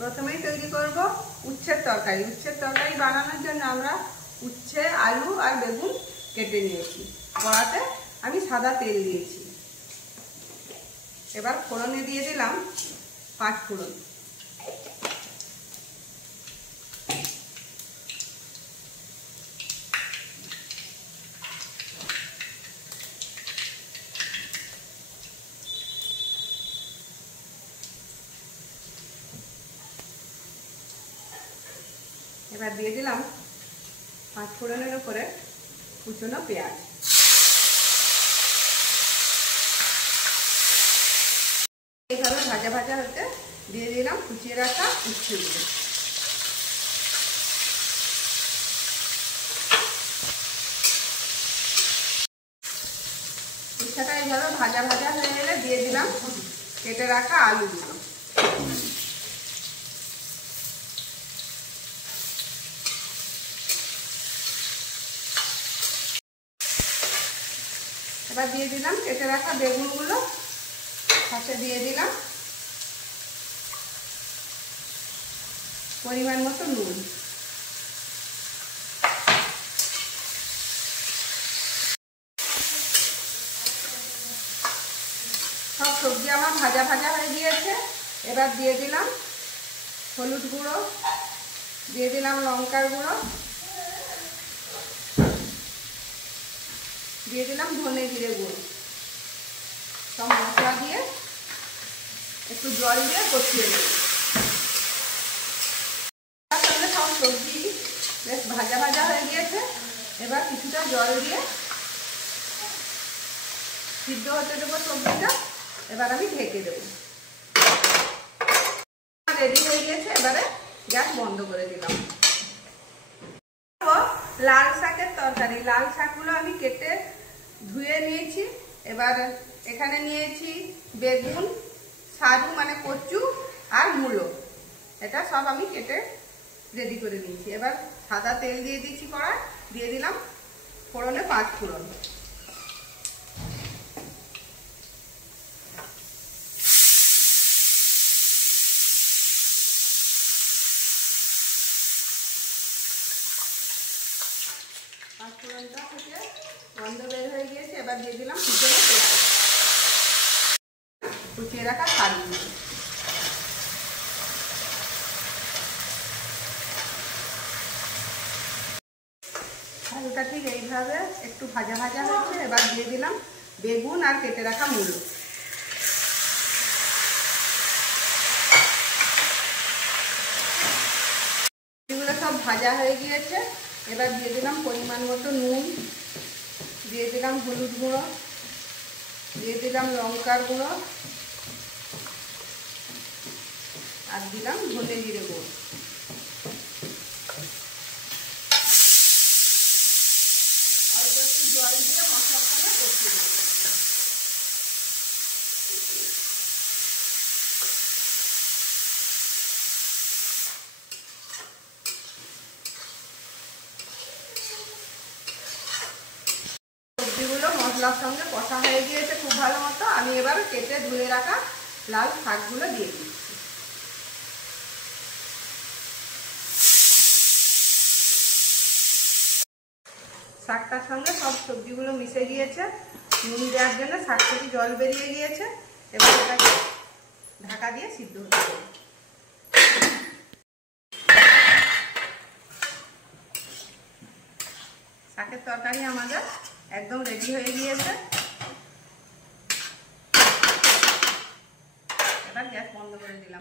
প্রথমেই তৈরি করব উচ্ছের তরকারি। উচ্ছের তরকারি বানানোর জন্য আমরা উচ্ছে, আলু আর বেগুন কেটে নিয়েছি। কড়াতে আমি সাদা তেল দিয়েছি। এবার ফোড়নে দিয়ে দিলাম 5 ফোড়ন। এবার দিয়ে দিলাম 5 ফোড়নের উপরে কুচনো পেঁয়াজ। এইভাবে ভাজা ভাজা হতে দিয়ে দিলাম কুচিয়ে রাখা উচ্ছেগুলো। উচ্ছেটা এইভাবে ভাজা ভাজা হয়ে গেলে দিয়ে দিলাম কেটে রাখা আলুগুলো। এবার দিয়ে দিলাম কেটে রাখা বেগুনগুলো, সাথে দিয়ে দিলাম পরিমাণ মতো নুন। সব সবজি আমার ভাজা ভাজা হয়ে গিয়েছে। এবার দিয়ে দিলাম হলুদ গুঁড়ো, দিয়ে দিলাম লঙ্কার গুঁড়ো, দিয়ে দিলাম ধনে জিরে গুঁড়ো। সব মশলা দিয়ে একটু জল দিয়ে কষিয়ে নেব। তার সঙ্গে সব সবজি বেশ ভাজা ভাজা হয়ে গিয়েছে। এবার কিছুটা জল দিয়ে সিদ্ধ হতে দেবো সবজিটা। এবার আমি ঢেকে দেবো। রেডি হয়ে গিয়েছে। এবারে গ্যাস বন্ধ করে দিলাম। লাল শাকের তরকারি। লাল শাকগুলো আমি কেটে ধুয়ে নিয়েছি। এবার এখানে নিয়েছি বেগুন, সারু মানে কচু আর মূলো। এটা সব আমি কেটে রেডি করে নিয়েছি। এবার সাদা তেল দিয়ে দিচ্ছি কড়াই, দিয়ে দিলাম ফোড়নে 5 ফোড়ন। ফোড়নটা থেকে গন্ধ বের হয়ে গিয়েছে। এবার দিয়ে দিলাম কুচনো পেঁয়াজ, কুচিয়ে রাখা সারগুলো। আলুটা ঠিক এইভাবে একটু ভাজা ভাজা হচ্ছে। এবার দিয়ে দিলাম বেগুন আর কেটে রাখা মূলো। এগুলো সব ভাজা হয়ে গিয়েছে। এবার দিয়ে দিলাম পরিমাণ মতো নুন, দিয়ে দিলাম হলুদ গুঁড়ো, দিয়ে দিলাম লঙ্কার গুঁড়ো আর দিলাম ধনে জিরে গুঁড়ো। অল্প একটু জল দিয়ে মশলাটা কষিয়ে নেব। সবজিগুলো মশলার সঙ্গে কষা হয়ে গিয়েছে খুব ভালো মতো। আমি এবার কেটে ধুয়ে রাখা লাল শাকগুলো দিয়ে দিচ্ছি। শাকটার সঙ্গে সব সবজিগুলো মিশে গিয়েছে। নুন দেওয়ার জন্য শাক থেকে জল বেরিয়ে গিয়েছে। এবার এটাকে ঢাকা দিয়ে সিদ্ধ হতে হবে। শাকের তরকারি আমাদের একদম রেডি হয়ে গিয়েছে। এবার গ্যাস বন্ধ করে দিলাম।